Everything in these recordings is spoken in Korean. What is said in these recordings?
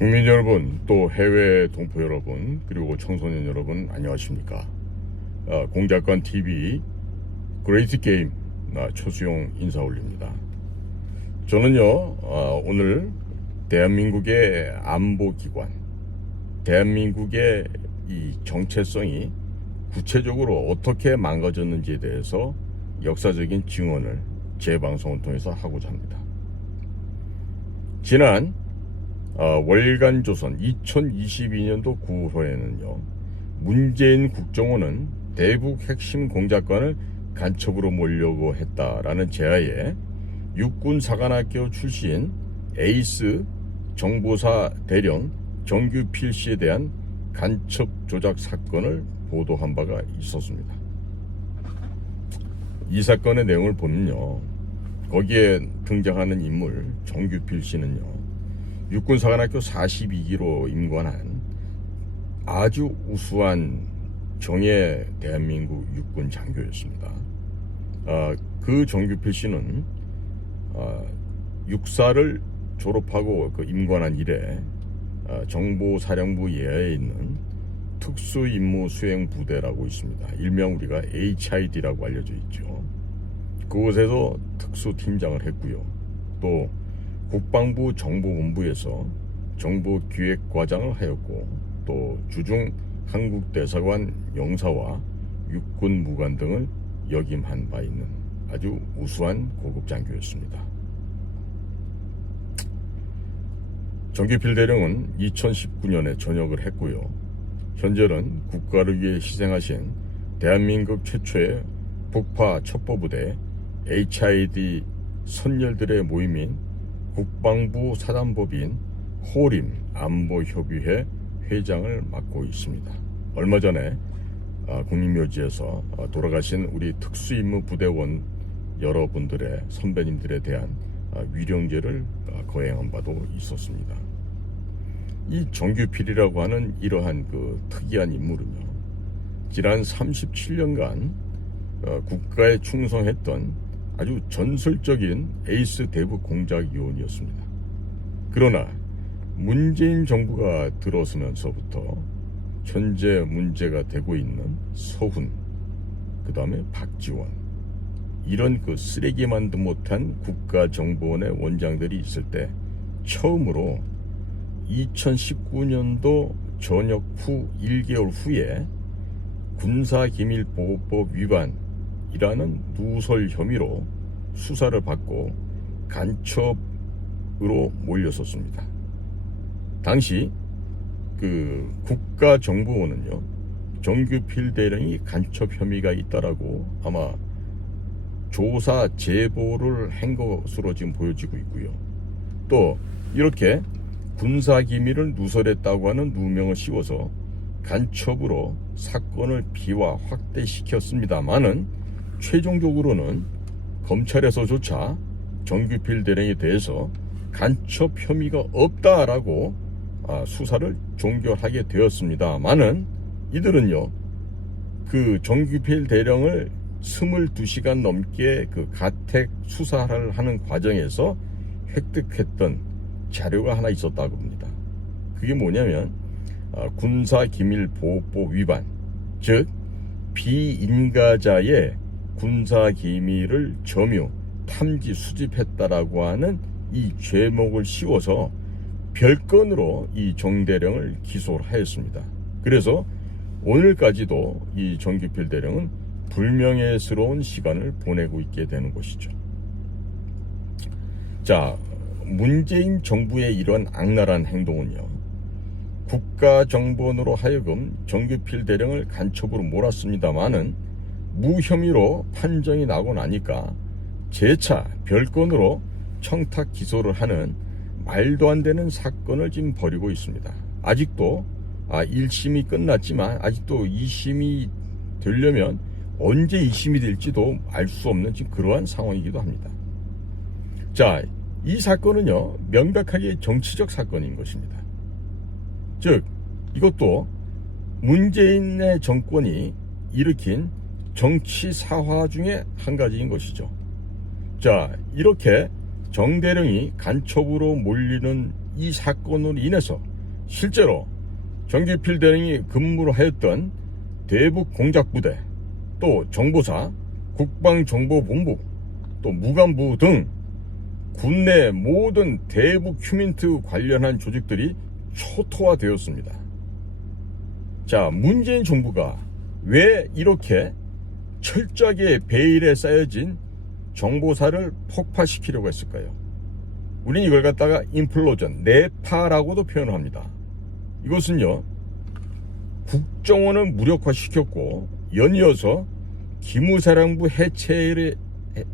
국민 여러분, 또 해외 동포 여러분, 그리고 청소년 여러분 안녕하십니까? 공작관 TV 그레이트 게임 최수용 인사 올립니다. 저는요 오늘 대한민국의 안보기관, 대한민국의 이 정체성이 구체적으로 어떻게 망가졌는지에 대해서 역사적인 증언을 제 방송을 통해서 하고자 합니다. 지난 월간조선 2022년도 9월에는요 문재인 국정원은 대북 핵심 공작관을 간첩으로 몰려고 했다라는 제하에 육군사관학교 출신 에이스 정보사 대령 정규필 씨에 대한 간첩 조작 사건을 보도한 바가 있었습니다. 이 사건의 내용을 보면요, 거기에 등장하는 인물 정규필 씨는요 육군사관학교 42기로 임관한 아주 우수한 정예 대한민국 육군 장교였습니다. 그 정규필 씨는 육사를 졸업하고 임관한 이래 정보사령부 예하에 있는 특수임무수행부대라고 있습니다. 일명 우리가 HID라고 알려져 있죠. 그곳에서 특수팀장을 했고요. 또 국방부 정보본부에서 정보기획과장을 하였고, 또 주중 한국대사관 영사와 육군무관 등을 역임한 바 있는 아주 우수한 고급 장교였습니다. 정규필 대령은 2019년에 전역을 했고요. 현재는 국가를 위해 희생하신 대한민국 최초의 북파 첩보부대 HID 선열들의 모임인 국방부 사단법인 호림 안보협의회 회장을 맡고 있습니다. 얼마 전에 국립묘지에서 돌아가신 우리 특수임무 부대원 여러분들의 선배님들에 대한 위령제를 거행한 바도 있었습니다. 이 정규필이라고 하는 이러한 그 특이한 인물은요, 지난 37년간 국가에 충성했던 아주 전설적인 에이스 대북 공작 요원이었습니다. 그러나 문재인 정부가 들어서면서부터 현재 문제가 되고 있는 서훈, 그 다음에 박지원, 이런 그 쓰레기만도 못한 국가정보원의 원장들이 있을 때 처음으로 2019년도 전역 후 1개월 후에 군사기밀보호법 위반이라는 누설 혐의로 수사를 받고 간첩으로 몰렸었습니다. 당시 그 국가정보원은요 정규필 대령이 간첩 혐의가 있다라고 아마 조사 제보를 한 것으로 지금 보여지고 있고요. 또 이렇게 군사기밀을 누설했다고 하는 누명을 씌워서 간첩으로 사건을 비화 확대시켰습니다만은 최종적으로는 검찰에서조차 정규필 대령에 대해서 간첩 혐의가 없다라고 수사를 종결하게 되었습니다만은 이들은요 그 정규필 대령을 22시간 넘게 그 가택 수사를 하는 과정에서 획득했던 자료가 하나 있었다고 합니다. 그게 뭐냐면 군사기밀보호법 위반, 즉 비인가자의 군사기밀을 점유, 탐지, 수집했다라고 하는 이 죄목을 씌워서 별건으로 이 정대령을 기소를 하였습니다. 그래서 오늘까지도 이 정규필 대령은 불명예스러운 시간을 보내고 있게 되는 것이죠. 자, 문재인 정부의 이런 악랄한 행동은요 국가정보원으로 하여금 정규필 대령을 간첩으로 몰았습니다마는 무혐의로 판정이 나고 나니까 재차 별건으로 청탁 기소를 하는 말도 안 되는 사건을 지금 벌이고 있습니다. 아직도 1심이 끝났지만 아직도 2심이 되려면 언제 2심이 될지도 알 수 없는 지금 그러한 상황이기도 합니다. 자, 이 사건은요 명백하게 정치적 사건인 것입니다. 즉 이것도 문재인의 정권이 일으킨 정치 사화 중에 한 가지인 것이죠. 자, 이렇게 정대령이 간첩으로 몰리는 이 사건으로 인해서 실제로 정규필 대령이 근무를 하였던 대북 공작부대, 또 정보사, 국방정보본부, 또 무간부 등 군내 모든 대북 휴민트 관련한 조직들이 초토화되었습니다. 자, 문재인 정부가 왜 이렇게 철저하게 베일에 쌓여진 정보사를 폭파시키려고 했을까요? 우린 이걸 갖다가 인플로전, 내파라고도 표현을 합니다. 이것은요, 국정원을 무력화시켰고 연이어서 기무사령부 해체에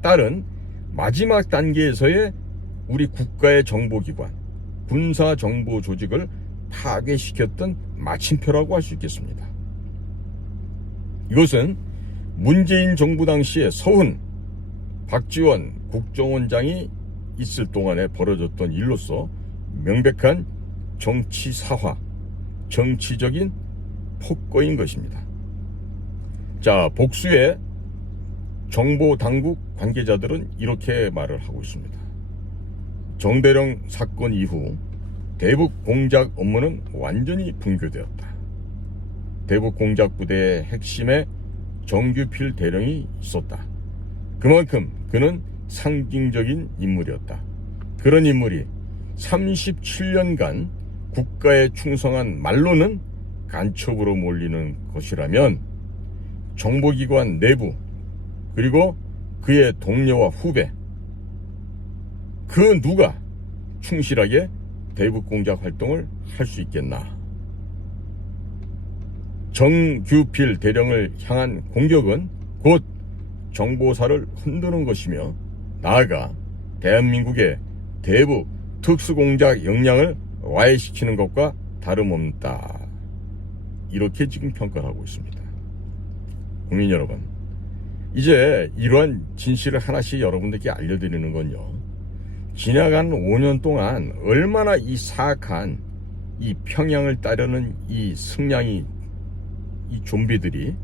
따른 마지막 단계에서의 우리 국가의 정보기관, 군사정보조직을 파괴시켰던 마침표라고 할 수 있겠습니다. 이것은 문재인 정부 당시에 서훈, 박지원 국정원장이 있을 동안에 벌어졌던 일로서 명백한 정치사화, 정치적인 폭거인 것입니다. 자, 복수의 정보당국 관계자들은 이렇게 말을 하고 있습니다. 정대령 사건 이후 대북 공작 업무는 완전히 붕괴되었다. 대북 공작 부대의 핵심에 정규필 대령이 있었다. 그만큼 그는 상징적인 인물이었다. 그런 인물이 37년간 국가에 충성한 말로는 간첩으로 몰리는 것이라면 정보기관 내부 그리고 그의 동료와 후배 그 누가 충실하게 대북공작 활동을 할 수 있겠나. 정규필 대령을 향한 공격은 곧 정보사를 흔드는 것이며 나아가 대한민국의 대북 특수공작 역량을 와해시키는 것과 다름없다. 이렇게 지금 평가를 하고 있습니다. 국민 여러분, 이제 이러한 진실을 하나씩 여러분들께 알려드리는 건요, 지나간 5년 동안 얼마나 이 사악한 이 평양을 따르는 이 승냥이 이 좀비들이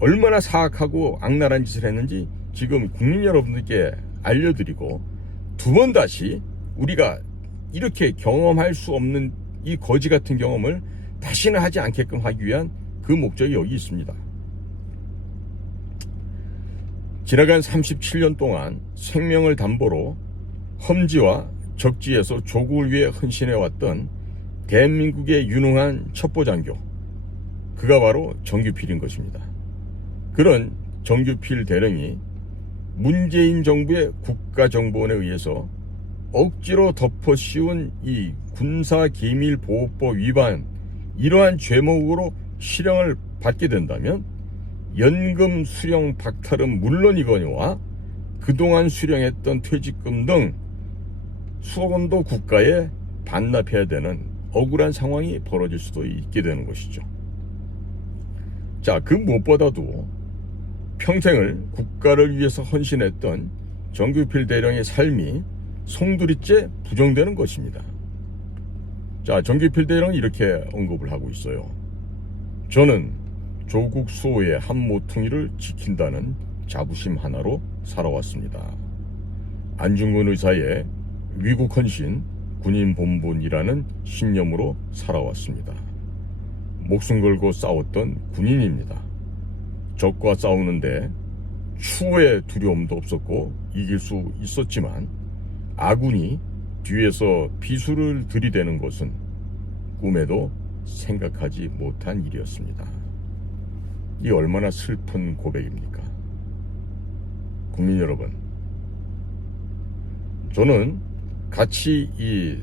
얼마나 사악하고 악랄한 짓을 했는지 지금 국민 여러분들께 알려드리고, 두 번 다시 우리가 이렇게 경험할 수 없는 이 거지 같은 경험을 다시는 하지 않게끔 하기 위한 그 목적이 여기 있습니다. 지나간 37년 동안 생명을 담보로 험지와 적지에서 조국을 위해 헌신해왔던 대한민국의 유능한 첩보장교, 그가 바로 정규필인 것입니다. 그런 정규필 대령이 문재인 정부의 국가정보원에 의해서 억지로 덮어 씌운 이 군사기밀보호법 위반, 이러한 죄목으로 실형을 받게 된다면 연금 수령 박탈은 물론이거니와 그동안 수령했던 퇴직금 등 수억 원도 국가에 반납해야 되는 억울한 상황이 벌어질 수도 있게 되는 것이죠. 자, 그 무엇보다도 평생을 국가를 위해서 헌신했던 정규필 대령의 삶이 송두리째 부정되는 것입니다. 자, 정규필 대령은 이렇게 언급을 하고 있어요. 저는 조국 수호의 한 모퉁이를 지킨다는 자부심 하나로 살아왔습니다. 안중근 의사의 위국 헌신 군인 본분이라는 신념으로 살아왔습니다. 목숨 걸고 싸웠던 군인입니다. 적과 싸우는데 추호의 두려움도 없었고 이길 수 있었지만 아군이 뒤에서 비수를 들이대는 것은 꿈에도 생각하지 못한 일이었습니다. 이 얼마나 슬픈 고백입니까? 국민 여러분, 저는 같이 이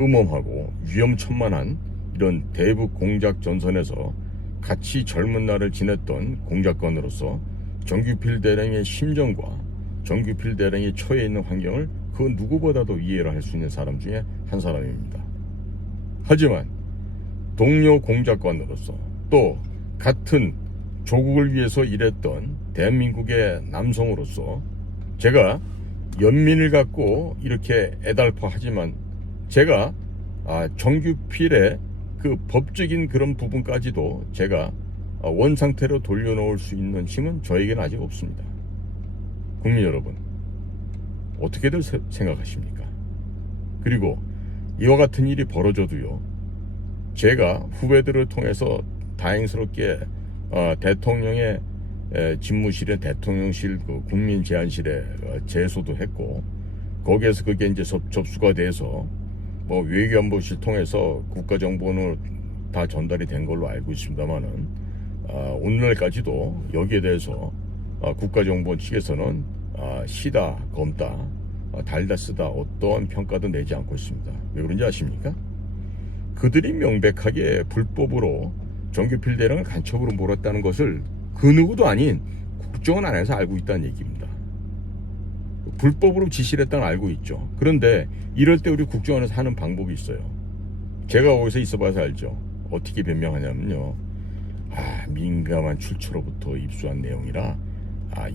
음험하고 위험천만한 이런 대북 공작 전선에서 같이 젊은 날을 지냈던 공작관으로서 정규필 대령의 심정과 정규필 대령이 처해 있는 환경을 그 누구보다도 이해를 할 수 있는 사람 중에 한 사람입니다. 하지만 동료 공작관으로서 또 같은 조국을 위해서 일했던 대한민국의 남성으로서 제가 연민을 갖고 이렇게 애달파하지만 제가 정규필의 그 법적인 그런 부분까지도 제가 원상태로 돌려놓을 수 있는 힘은 저에게는 아직 없습니다. 국민 여러분, 어떻게들 생각하십니까? 그리고 이와 같은 일이 벌어져도요, 제가 후배들을 통해서 다행스럽게 대통령의 집무실에 대통령실 그 국민제안실에 제소도 했고, 거기에서 그게 이제 접수가 돼서 뭐 외교안보실 통해서 국가정보는 다 전달이 된 걸로 알고 있습니다만은 오늘날까지도 여기에 대해서 국가정보 측에서는 시다 검다 달다 쓰다 어떠한 평가도 내지 않고 있습니다. 왜 그런지 아십니까? 그들이 명백하게 불법으로 정규필 대령을 간첩으로 몰았다는 것을 그 누구도 아닌 국정원 안에서 알고 있다는 얘기입니다. 불법으로 지시를 했다는 걸 알고 있죠. 그런데 이럴 때 우리 국정원에서 하는 방법이 있어요. 제가 거기서 있어봐서 알죠. 어떻게 변명하냐면요, 민감한 출처로부터 입수한 내용이라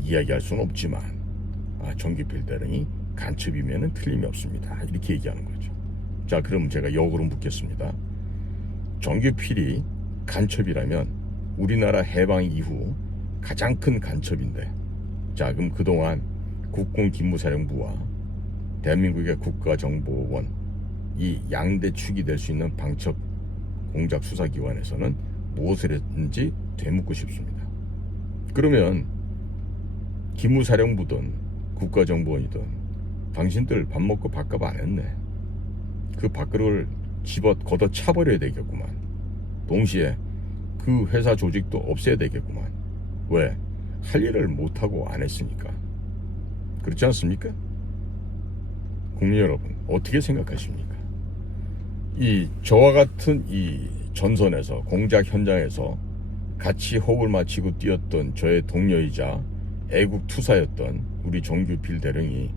이야기할 수는 없지만 정규필 대령이 간첩이면은 틀림이 없습니다. 이렇게 얘기하는 거죠. 자, 그럼 제가 역으로 묻겠습니다. 정규필이 간첩이라면 우리나라 해방 이후 가장 큰 간첩인데, 자, 그럼 그동안 국군기무사령부와 대한민국의 국가정보원 이 양대 축이 될 수 있는 방첩 공작 수사기관에서는 무엇을 했는지 되묻고 싶습니다. 그러면 기무사령부든 국가정보원이든 당신들 밥 먹고 밥값 안 했네. 그 밥그릇을 걷어 차버려야 되겠구만. 동시에 그 회사 조직도 없애야 되겠구만. 왜? 할 일을 못하고 안 했으니까. 그렇지 않습니까? 국민 여러분, 어떻게 생각하십니까? 저와 같은 이 전선에서, 공작 현장에서 같이 호흡을 맞추고 뛰었던 저의 동료이자 애국 투사였던 우리 정규필 대령이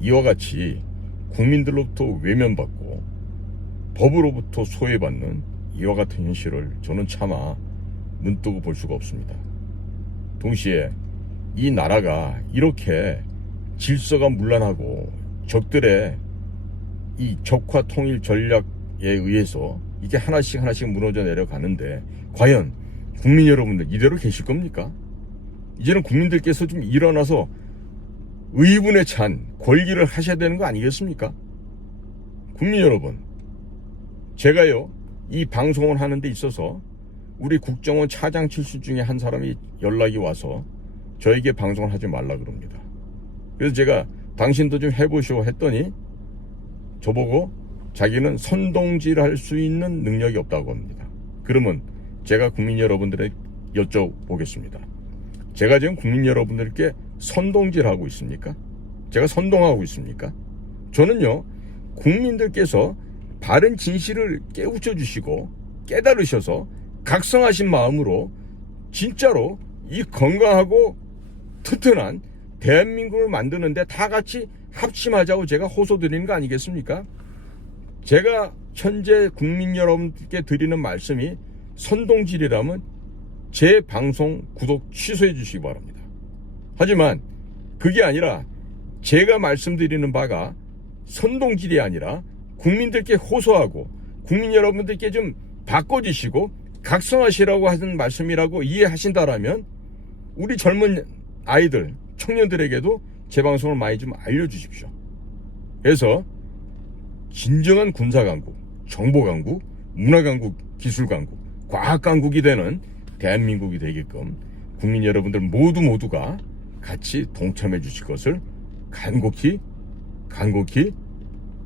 이와 같이 국민들로부터 외면받고 법으로부터 소외받는 이와 같은 현실을 저는 차마 눈뜨고 볼 수가 없습니다. 동시에 이 나라가 이렇게 질서가 문란하고 적들의 이 적화 통일 전략에 의해서 이게 하나씩 무너져 내려가는데 과연 국민 여러분들 이대로 계실 겁니까? 이제는 국민들께서 좀 일어나서 의분에 찬 권리를 하셔야 되는 거 아니겠습니까? 국민 여러분, 제가요 이 방송을 하는 데 있어서 우리 국정원 차장 출신 중에 한 사람이 연락이 와서 저에게 방송을 하지 말라 그럽니다. 그래서 제가 당신도 좀 해보시오 했더니 저보고 자기는 선동질 할 수 있는 능력이 없다고 합니다. 그러면 제가 국민 여러분들에게 여쭤보겠습니다. 제가 지금 국민 여러분들께 선동질하고 있습니까? 제가 선동하고 있습니까? 저는요, 국민들께서 바른 진실을 깨우쳐 주시고 깨달으셔서 각성하신 마음으로 진짜로 이 건강하고 튼튼한 대한민국을 만드는데 다 같이 합심하자고 제가 호소드리는 거 아니겠습니까? 제가 현재 국민 여러분께 드리는 말씀이 선동질이라면 제 방송 구독 취소해 주시기 바랍니다. 하지만 그게 아니라 제가 말씀드리는 바가 선동질이 아니라 국민들께 호소하고 국민 여러분들께 좀 바꿔주시고 각성하시라고 하는 말씀이라고 이해하신다라면 우리 젊은 아이들, 청년들에게도 제 방송을 많이 좀 알려주십시오. 그래서 진정한 군사강국, 정보강국, 문화강국, 기술강국, 과학강국이 되는 대한민국이 되게끔 국민 여러분들 모두가 같이 동참해 주실 것을 간곡히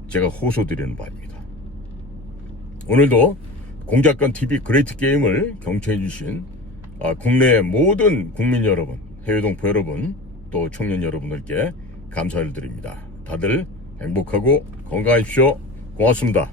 제가 호소드리는 바입니다. 오늘도 공작관TV 그레이트 게임을 경청해 주신 국내의 모든 국민 여러분, 해외 동포 여러분, 또 청년 여러분들께 감사를 드립니다. 다들 행복하고 건강하십시오. 고맙습니다.